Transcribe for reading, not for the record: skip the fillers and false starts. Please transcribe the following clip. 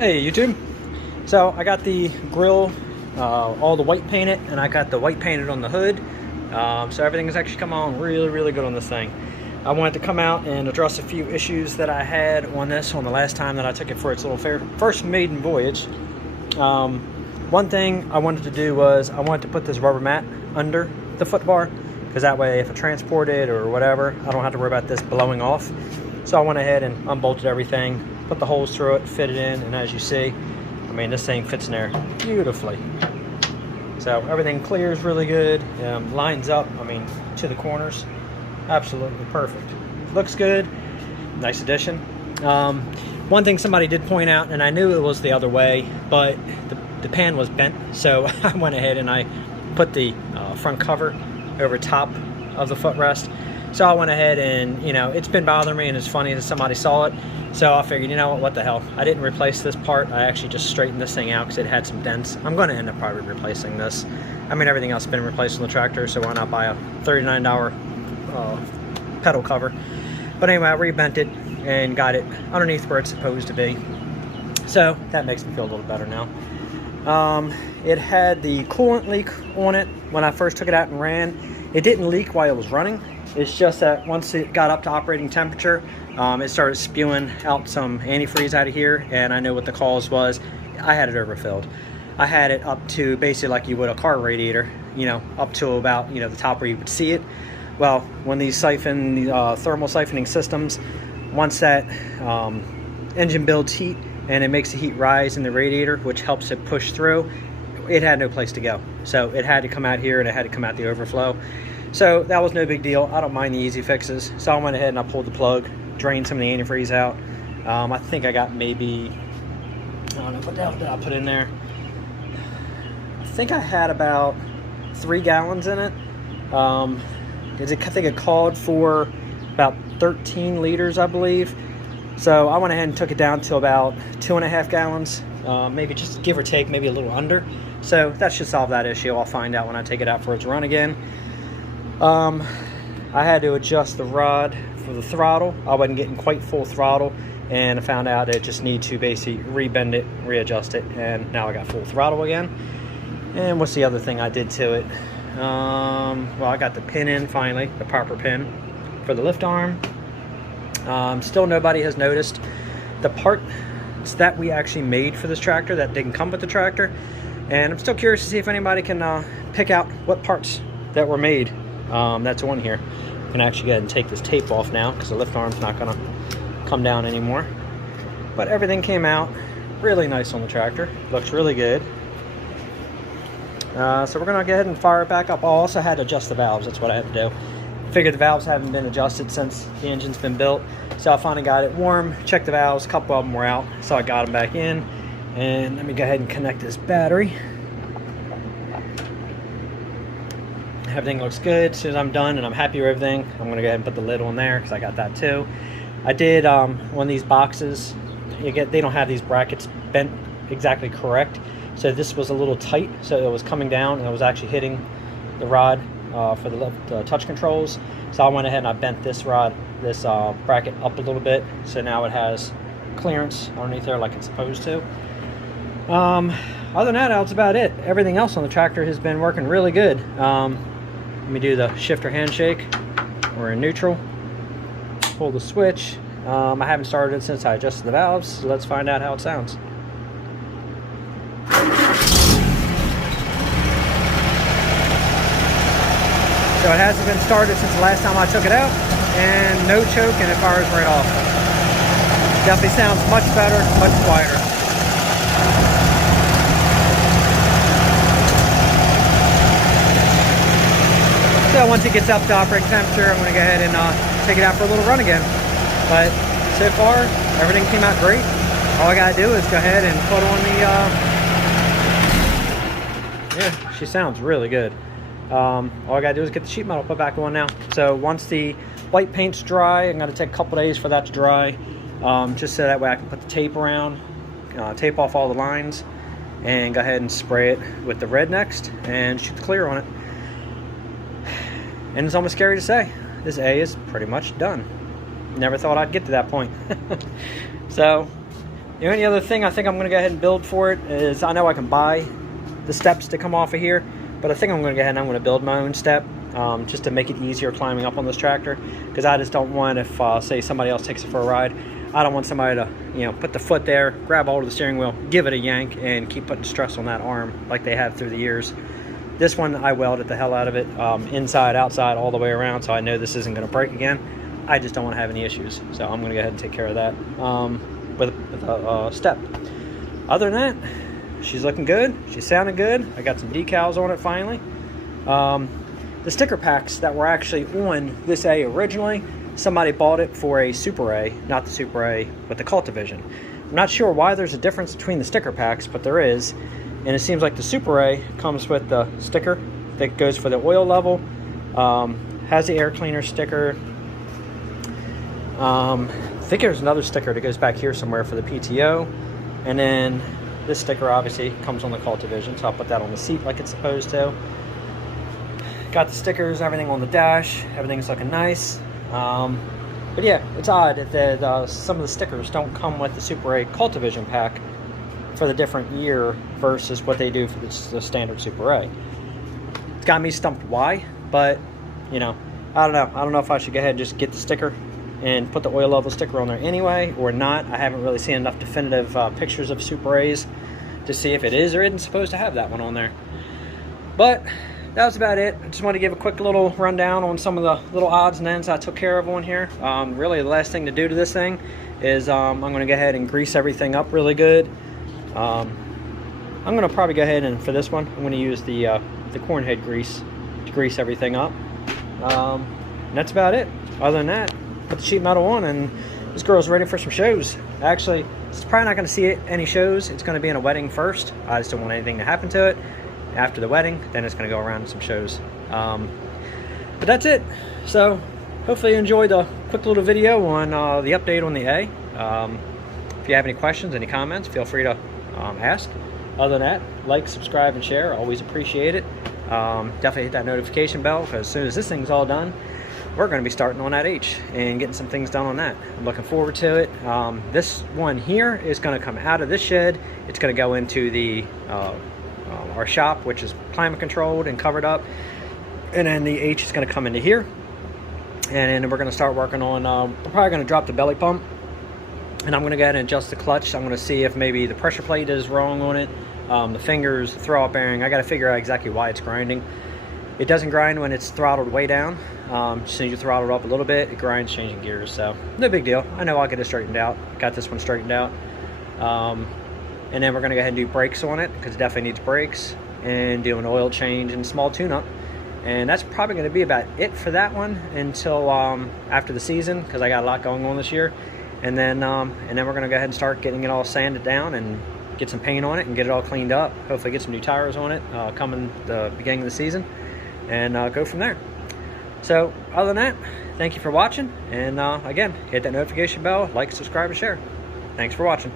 Hey YouTube. So I got the grill all the white painted, and I got the white painted on the hood. So everything has actually come on really good on this thing. I wanted to come out and address a few issues that I had on this on the last time that I took it for its little first maiden voyage. One thing I wanted to do was I wanted to put this rubber mat under the foot bar, because that way if I transport it or whatever, I don't have to worry about this blowing off. So I went ahead and unbolted everything, put the holes through it, fit it in, and as you see, I mean, this thing fits in there beautifully. So everything clears really good, lines up, I mean, to the corners. Absolutely perfect. Looks good. Nice addition. One thing somebody did point out, and I knew it was the other way, but the pan was bent, so I went ahead and I put the front cover over top of the footrest. So I went ahead and, you know, it's been bothering me, and it's funny that somebody saw it. So I figured, you know what the hell. I didn't replace this part. I actually just straightened this thing out because it had some dents. I'm going to end up probably replacing this. I mean, everything else has been replaced on the tractor, so why not buy a $39 pedal cover. But anyway, I rebent it and got it underneath where it's supposed to be. So that makes me feel a little better now. It had the coolant leak on it when I first took it out and ran. It didn't leak while it was running. It's just that once it got up to operating temperature, it started spewing out some antifreeze out of here, and I knew what the cause was. I had it overfilled. I had it up to basically like you would a car radiator, you know, up to about, you know, the top where you would see it. Well, when these thermal siphoning systems, once that engine builds heat and it makes the heat rise in the radiator, which helps it push through, it had no place to go. So it had to come out here, and it had to come out the overflow. So that was no big deal. I don't mind the easy fixes. So I went ahead and I pulled the plug, drained some of the antifreeze out. I think I got maybe, I don't know, what the hell did I put in there? I think I had about 3 gallons in it. I think it called for about 13 liters, I believe. So I went ahead and took it down to about 2.5 gallons, maybe just give or take, maybe a little under. So that should solve that issue. I'll find out when I take it out for its run again. I had to adjust the rod for the throttle. I wasn't getting quite full throttle, and I found out I just need to basically rebend it, readjust it, and now I got full throttle again. And what's the other thing I did to it? Well, I got the pin in finally, the proper pin for the lift arm. Still nobody has noticed the parts that we actually made for this tractor that didn't come with the tractor, and I'm still curious to see if anybody can pick out what parts that were made. That's on here. I can actually go ahead and take this tape off now because the lift arm's not gonna come down anymore. But everything came out really nice on the tractor. Looks really good. So we're gonna go ahead and fire it back up. I also had to adjust the valves. That's what I had to do. Figured the valves haven't been adjusted since the engine's been built. So I finally got it warm, checked the valves, a couple of them were out. So I got them back in. And let me go ahead and connect this battery. Everything looks good. As soon as I'm done and I'm happy with everything, I'm gonna go ahead and put the lid on there because I got that too. I did one of these boxes. They don't have these brackets bent exactly correct, so this was a little tight. So it was coming down and it was actually hitting the rod for the left touch controls. So I went ahead and I bent this bracket up a little bit, so now it has clearance underneath there like it's supposed to. Other than that, that's about it. Everything else on the tractor has been working really good. Let me do the shifter handshake. We're in neutral. Pull the switch. I haven't started it since I adjusted the valves, so let's find out how it sounds. So it hasn't been started since the last time I took it out, and no choke, and it fires right off. Definitely sounds much better, much quieter. So once it gets up to operating temperature, I'm going to go ahead and take it out for a little run again. But so far, everything came out great. All I got to do is go ahead and put on the... yeah, she sounds really good. All I got to do is get the sheet metal put back on now. So once the white paint's dry, I'm going to take a couple days for that to dry. Just so that way I can put the tape around, tape off all the lines, and go ahead and spray it with the red next and shoot the clear on it. And it's almost scary to say, this A is pretty much done. Never thought I'd get to that point. So The only other thing I think I'm going to go ahead and build for it is, I know I can buy the steps to come off of here, but I think I'm going to go ahead and I'm going to build my own step, just to make it easier climbing up on this tractor, because I just don't want, if say somebody else takes it for a ride, I don't want somebody to, you know, put the foot there, grab hold of the steering wheel, give it a yank, and keep putting stress on that arm like they have through the years. This one, I welded the hell out of it, inside, outside, all the way around, so I know this isn't going to break again. I just don't want to have any issues, so I'm going to go ahead and take care of that with a step. Other than that, she's looking good. She's sounding good. I got some decals on it finally. The sticker packs that were actually on this A originally, somebody bought it for a Super A, not the Super A, but the Cult Division. I'm not sure why there's a difference between the sticker packs, but there is. And it seems like the Super A comes with the sticker that goes for the oil level, has the air cleaner sticker. I think there's another sticker that goes back here somewhere for the PTO. And then this sticker obviously comes on the Cult Division, so I'll put that on the seat like it's supposed to. Got the stickers, everything on the dash, everything's looking nice. But yeah, it's odd that some of the stickers don't come with the Super A Cult Division pack for the different year versus what they do for the standard Super A. It's got me stumped why, but you know, I don't know if I should go ahead and just get the sticker and put the oil level sticker on there anyway or not. I haven't really seen enough definitive pictures of Super A's to see if it is or isn't supposed to have that one on there. But that was about it. I just wanted to give a quick little rundown on some of the little odds and ends I took care of on here. Really the last thing to do to this thing is I'm going to go ahead and grease everything up really good. I'm going to probably go ahead and for this one I'm going to use the corn head grease to grease everything up. And that's about it. Other than that, put the sheet metal on and this girl's ready for some shows. Actually, it's probably not going to see any shows. It's going to be in a wedding first. I just don't want anything to happen to it. After the wedding, then it's going to go around some shows. But that's it. So hopefully you enjoyed the quick little video on the update on the A. If you have any questions, any comments, feel free to ask. Other than that, like, subscribe, and share. Always appreciate it. Definitely hit that notification bell, because as soon as this thing's all done, we're going to be starting on that H and getting some things done on that. I'm looking forward to it. This one here is going to come out of this shed. It's going to go into the our shop, which is climate controlled and covered up, and then the H is going to come into here, and then we're going to start working on we're probably going to drop the belly pump, and I'm going to go ahead and adjust the clutch. I'm going to see if maybe the pressure plate is wrong on it, the fingers, the throw-out bearing. I got to figure out exactly why it's grinding. It doesn't grind when it's throttled way down. As soon as you throttle it up a little bit, it grinds changing gears, so no big deal. I know I'll get it straightened out. Got this one straightened out. And then we're going to go ahead and do brakes on it, because it definitely needs brakes, and do an oil change and small tune-up. And that's probably going to be about it for that one until after the season, because I got a lot going on this year. And then we're going to go ahead and start getting it all sanded down and get some paint on it and get it all cleaned up. Hopefully get some new tires on it coming the beginning of the season, and go from there. So other than that, thank you for watching, and again, hit that notification bell, like, subscribe, and share. Thanks for watching.